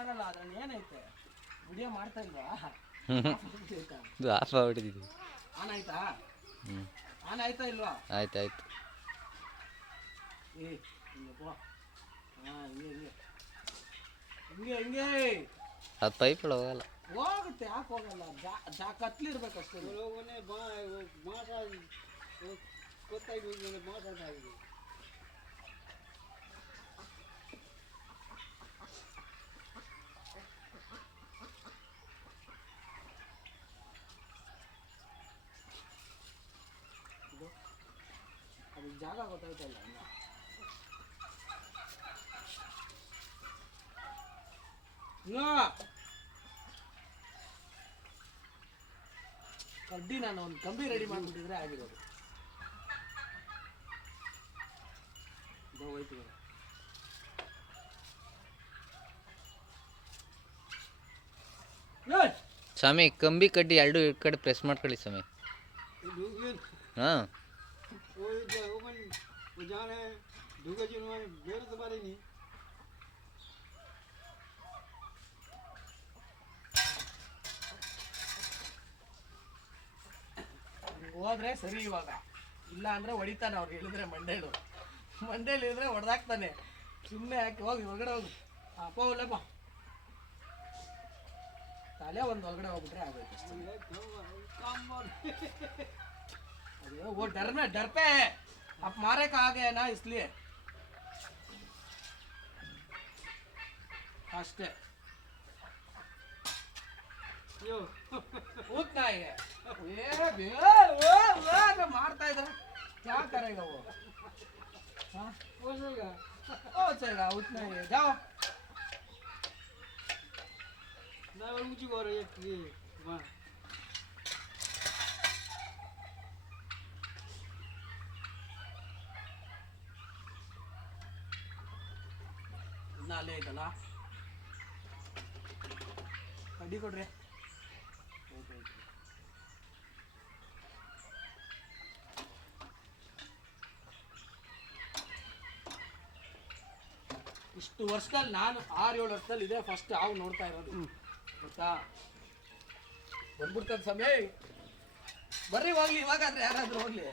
ಮಾಡಲ್ಲ ಅದ್ರಲ್ಲಿ ಏನೈತೆ ವಿಡಿಯೋ ಮಾಡ್ತಾ ಇಲ್ವಾ ಇದು ಆಫ್ ಆಗ್ಬಿಟ್ಟಿದ್ದೀವಿ. ಆನ್ ಆಯ್ತಾ ಆನ್ ಆಯ್ತಾ ಇಲ್ವಾ ಆಯ್ತಾಯ್ತು. ಏ ಹಿಂಗಪ್ಪ ಹಾಂ ಹಿಂಗೆ ಹಿಂಗೆ ಹಿಂಗೆ ಹಿಂಗೆ ಅದು ಪೈಪಲ್ಲಿ ಹೋಗಲ್ಲ. ಹೋಗುತ್ತೆ ಯಾಕೆ ಹೋಗಲ್ಲ ಕತ್ಲಿರ್ಬೇಕಷ್ಟೇ ಅದಕ್ಕೆ ಜಾಗ ಗೊತ್ತಾಯ್ತಲ್ಲ ಕಡ್ಡಿ ನಾನು ಒಂದು ಕಂಬಿ ರೆಡಿ ಮಾಡಿಬಿಟ್ಟಿದ್ರೆ ಆಗಿರೋದು. ಹೋಯ್ತು ಸ್ವಾಮಿ ಕಂಬಿ ಕಡ್ಡಿ ಎರಡು ಕಡೆ ಪ್ರೆಸ್ ಮಾಡ್ಕೊಳ್ಳಿ ಸ್ವಾಮಿ. ಹಾಂ ಹೋದ್ರೆ ಸರಿ. ಇವಾಗ ಇಲ್ಲ ಅಂದ್ರೆ ಹೊಡಿತಾನೆ. ಅವ್ರಿಗೆ ಹೇಳಿದ್ರೆ ಮಂಡೇಲಿ ಇಳಿದ್ರೆ ಹೊಡೆದಾಕ್ತಾನೆ. ಸುಮ್ಮನೆ ಯಾಕೆ ಹೋಗಿ ಹೊರಗಡೆ ಹೋಗಿ ಅಪ್ಪ ಒಳ್ಳೆಪ್ಪ ತಲೆ ಒಂದು ಹೊರಗಡೆ ಹೋಗ್ಬಿಟ್ರೆ ಆಗೋಯ್ತು. वो डरते हैं अब मारे का आ गया ना इसलिए ಅಷ್ಟೇ. ಕೂತ್ನಾ है मारता इधर क्या करेगा वो हो जाएगा उतना ही है. जाओ ऊँची कर ಅಲ್ಲೇ ಐತಲ್ಲ ಕಡ್ಡಿ ಕೊಡ್ರಿ. ಇಷ್ಟು ವರ್ಷದಲ್ಲಿ ನಾನು 6-7 ವರ್ಷದಲ್ಲಿ ಇದೇ ಫಸ್ಟ್ ಹಾವು ನೋಡ್ತಾ ಇರೋದು ಗೊತ್ತಾ. ಬಂದ್ಬಿಡ್ತದ ಸಮಯ ಬರ್ರಿ ಹೋಗ್ಲಿ. ಇವಾಗಾದ್ರೆ ಯಾರಾದ್ರೂ ಹೋಗ್ಲಿ.